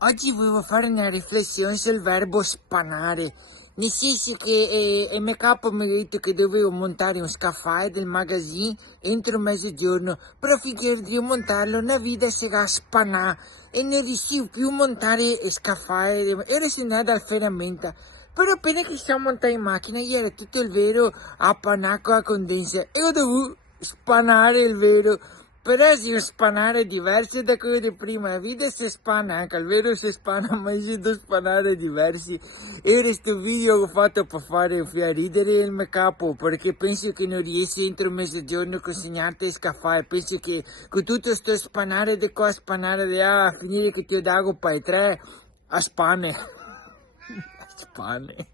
Oggi volevo fare una riflessione sul verbo spanare, nel senso che il mio capo mi ha detto che dovevo montare un scaffale del magazzino entro mezzogiorno, però finché devo montarlo una vita sarà spanare e non riuscivo più a montare il scaffale, ero segnato dal ferramenta. Però appena che sto a montare in macchina, ieri era tutto il vero a pannacco a condensa e ho dovuto spanare il vero. Però si spanare è diverso da quello di prima, la vita si spana, anche al vero si spana, ma si devo spanare diversi. E questo video l'ho fatto per fare ridere il mio capo, perché penso che non riesci entro mezzogiorno a consegnarti a scaffale, penso che con tutto sto spanare di qua, spanare di là, a finire che ti ho dato poi tre a spane. A spane.